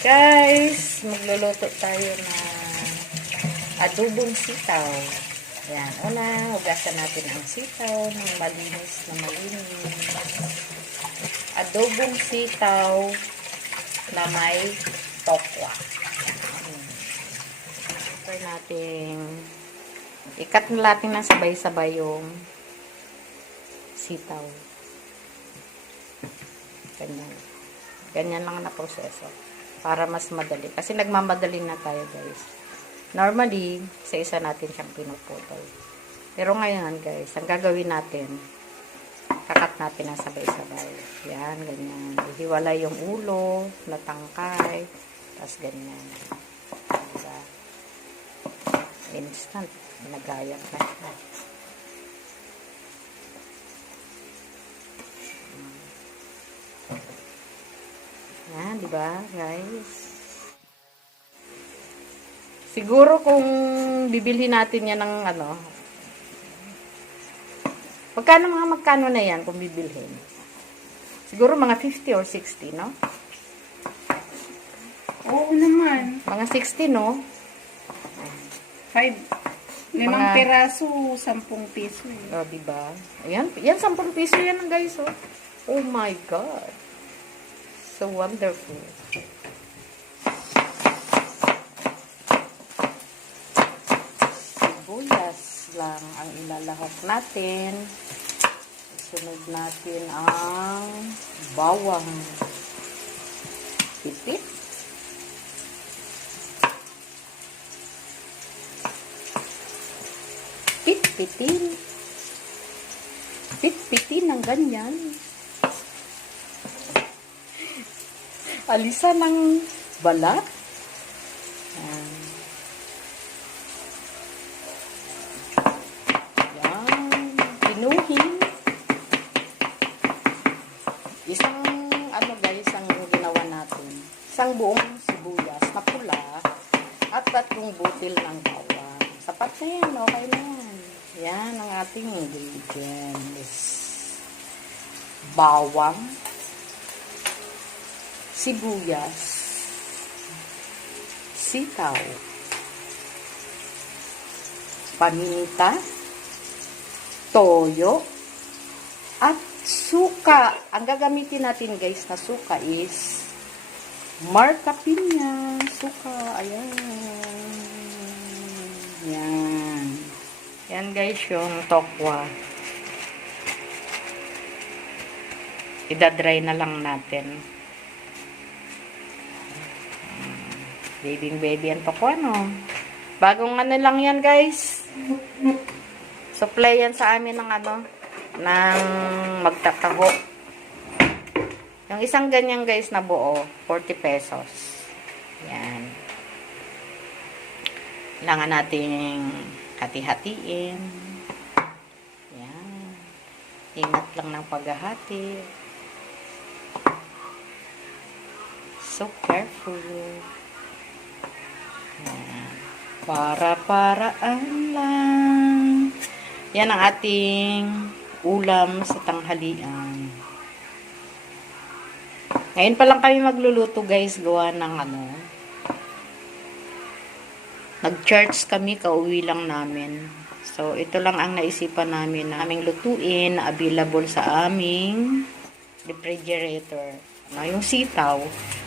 Guys, magluluto tayo ng adobong sitaw. Ayan, una, hugasan natin ang sitaw ng malinis na malinis. Adobong sitaw na may tokwa. Ito natin, ikat na natin ng sabay-sabay yung sitaw. Ganyan. Ganyan lang na proseso. Para mas madali. Kasi nagmamadali na tayo, guys. Normally, isa-isa natin siyang pinuputol. Pero ngayon, guys, ang gagawin natin, kakat natin ang sabay-sabay. Yan, ganyan. Hiwalay yung ulo, natangkay, tapos ganyan. Diba? Instant. Nagayat na siya. Yan, di ba, guys? Siguro kung bibilhin natin yan ng ano, magkano na yan kung bibilhin? Siguro mga 50 or 60, no? Oo naman. Mga 60, no? 5. Limang piraso, 10 piso. Oh, di ba? Ayan, 10 piso yan, guys, oh. Oh my God. So wonderful. Sibuyas lang ang ilalahok natin. Sunod natin ang bawang. Pipit. Pitpitin. Pitpitin ng ganyan. Alisan ng balat. Yan. Pinuhin. Isang, guys, ang ginawa natin. Isang buong sibuyas na pula at 3 butil ng bawang. Sapat na yan. Okay na yan. Yan ang ating ingredients. Bawang, sibuyas, sitaw, paminta, toyo, at suka. Ang gagamitin natin, guys, na suka is marca piña. Suka. Ayan. Yan. Yan, guys, yung tokwa. Idadry na lang natin. Baby ang tokwa, no? Bagong ano lang yan, guys. Supply yan sa amin ng ng magtataho. Yung isang ganyan, guys, na buo, 40 pesos. Yan. Kailangan nating hati-hatiin. Yan. Ingat lang ng paghahati. So careful. Yan. Para-paraan lang. Yan ang ating ulam sa tanghalian. Ngayon pa lang kami magluluto, guys. Gawa ng nag-church kami, kauwi lang namin. So, ito lang ang naisipan namin na aming lutuin, available sa aming refrigerator. Yung sitaw,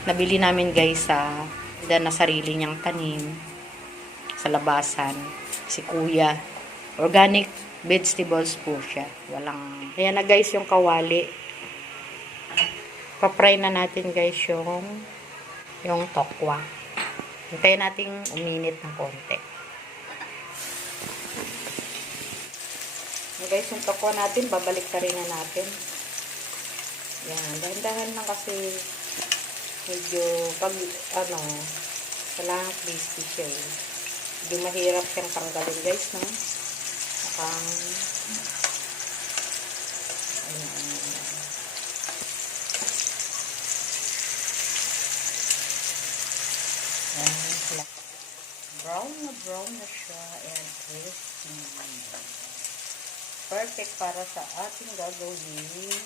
nabili namin, guys, sa na sarili niyang tanim sa labasan. Si Kuya. Organic vegetables po siya. Walang... Ayan na, guys, yung kawali. Pa-fry na natin, guys, yung tokwa. Hintayin natin uminit ng konti. Guys, yung tokwa natin, babalik ka rin na natin. Yan, dahan-dahan lang kasi medyo pag, kailangan crispy siya eh. Medyo mahirap siyang tanggalin, guys, no? Nakang, brown na siya and crispy. Perfect para sa ating gagawin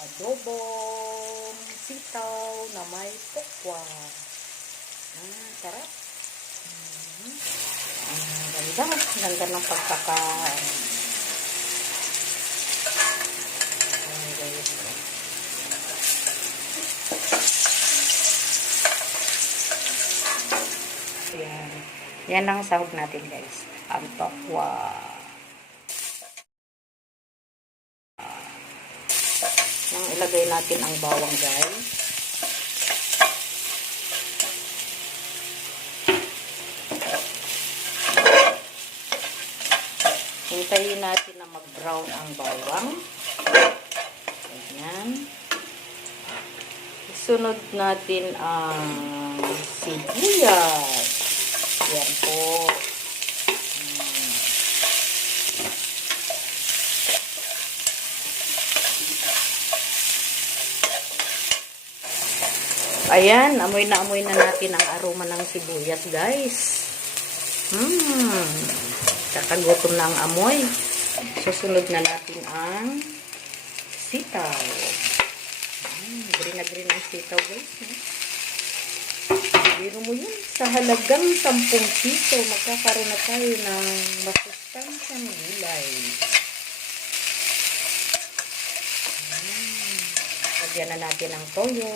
adobong sitaw na may tokwa. Sarap. Ganda. Ganda ng pagkaka... Yan. Yan ang sahog natin, guys. Ang tokwa. Nang ilagay natin ang bawang, guys. Hintayin natin na mag-brown ang bawang. Ganyan. Isunod natin ang sibuyas. Yan po. Ayan, amoy na natin ang aroma ng sibuyas, guys. Kakagutom na ang amoy. Susunod na natin ang sitaw. Green na green ang sitaw, guys. Biro mo yun. Sa halagang 10 piso, magkakaroon na tayo ng masustansyang gulay. Lagyan na natin ang toyo.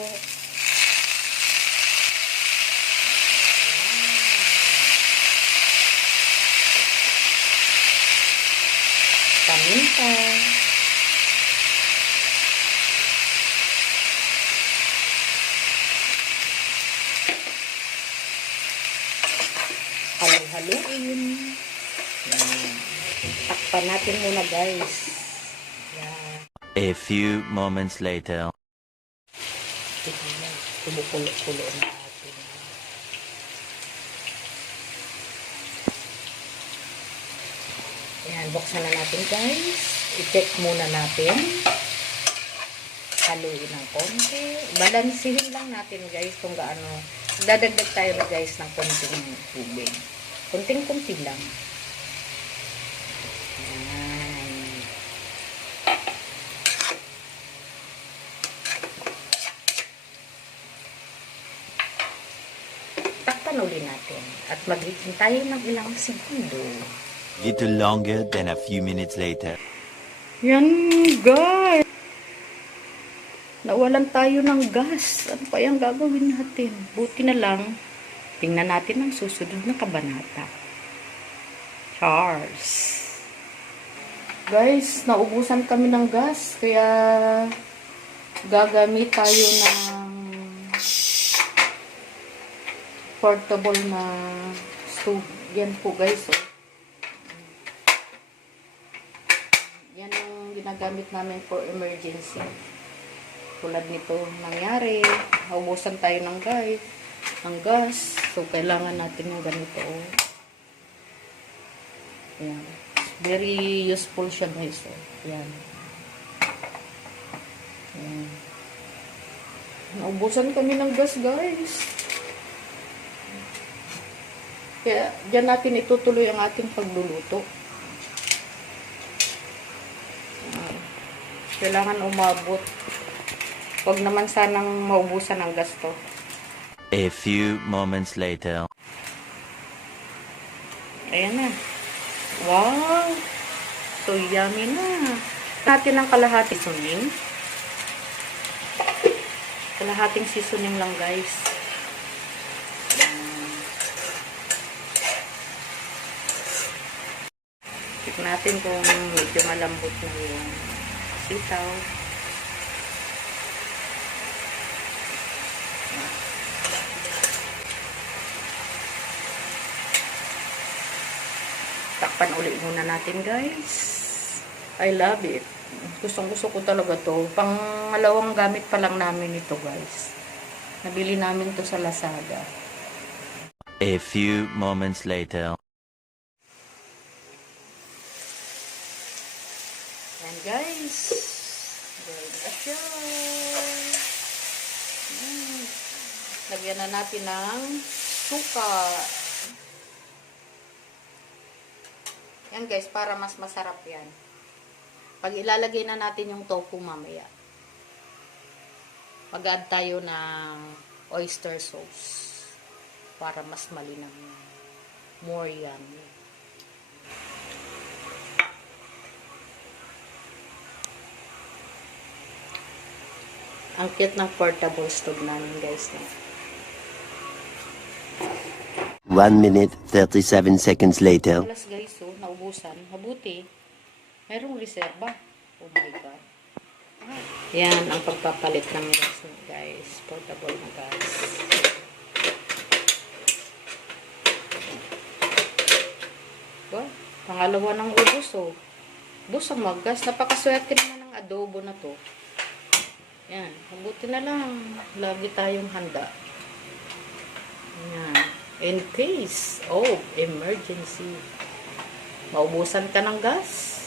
Paminta. Halo-haloin. Takpan natin muna, guys. Yan. A few moments later. Kumukulo-kulo na natin. Yan, buksan na natin, guys. I-check muna natin. Haluin ng konti. Balansihin lang natin, guys, kung gaano. Dadagdag tayo na, guys, ng konting tubig. Konting-konti lang. Yan. Takpan uli natin. At maghihintay tayo ng ilang segundo. Little longer than a few minutes later. Yan, guys. Nawalan tayo ng gas. Ano pa yung gagawin natin? Buti na lang. Tingnan natin ang susunod na kabanata. Charles. Guys, naubusan kami ng gas. Kaya gagamit tayo ng portable na stove. Yan po, guys. Oh. Yan yung ginagamit namin for emergency. Tulad nito nangyari, naubusan tayo ng gas. So, kailangan natin yung ganito. Oh. Ayan. Very useful siya, guys. Oh. Ayan. Ayan. Naubusan kami ng gas, guys. Kaya, dyan natin itutuloy ang ating pagluluto. Ayan. Kailangan umabot. Huwag naman sanang maubusan ng gas to. A few moments later. Ayan na. Wow! So, yummy na. Natin ang kalahati seasoning. Kalahating seasoning lang, guys. Check natin kung medyo malambot na yung sitaw. Takpan ulit muna natin, guys. I love it. Gustong-gusto ko talaga to. Pangalawang gamit pa lang namin ito, guys. Nabili namin to sa Lazada. A few moments later. Yan, guys. Good na siya. Lagyan na natin ng suka. Yan, guys, para mas masarap yan. Pag ilalagay na natin yung tofu mamaya, mag-add tayo ng oyster sauce. para mas malinaw. More yummy. Ang cute ng portable stove namin, guys. 1 minute 37 seconds later. Alas guys, so, naubusan. Mabuti. Merong reserba. Oh my God. Yan ang pagpapalit ng gas, guys. Portable na gas. Well, pangalawa ng ubos, oh. Ubos ang maggas. Napakaswerte naman ng adobo na to. Yan. Mabuti na lang. Lagi tayong handa. Yan. In case of emergency. Maubusan ka ng gas.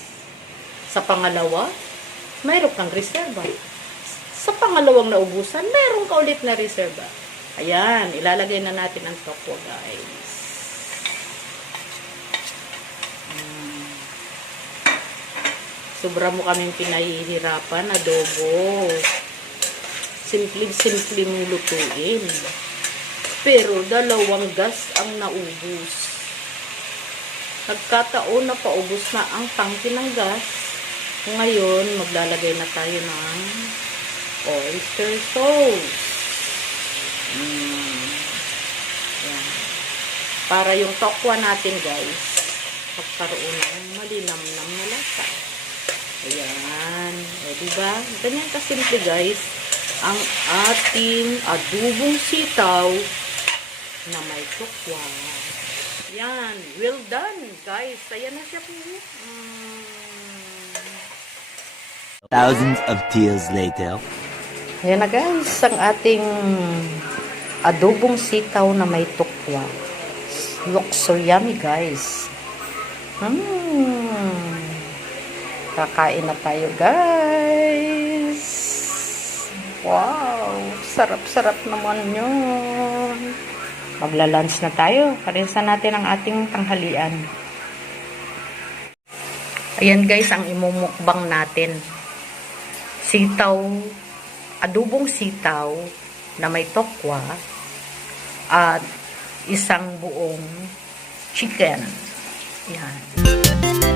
Sa pangalawa, mayroon kang reserva. Sa pangalawang naubusan, mayroon ka ulit na reserva. Ayan, ilalagay na natin ang tokwa, guys. Sobra mo kaming pinahihirapan, adobo. Simple-simple mong lutuin. Pero dalawang gas ang naubos. Nagkataon na paubos na ang tangke ng gas. Ngayon, maglalagay na tayo ng oyster sauce. Yan. Para yung tokwa natin, guys, magkaroon ng malinamnam na lasa. Ayan. O, diba? Ganyan kasimple, guys, ang ating adobong sitaw na may tokwa. Yan. Well done, guys. Ayan na siya po. Thousands of tears later. Ayan na, guys, ang ating adobong sitaw na may tokwa. Looks so yummy, guys. Kakain na tayo, guys. Wow, sarap-sarap naman yun. Magla-lunch na tayo. Parisan natin ang ating tanghalian. Ayan, guys, ang imumukbang natin. Sitaw, adobong sitaw na may tokwa at isang buong chicken. Yan.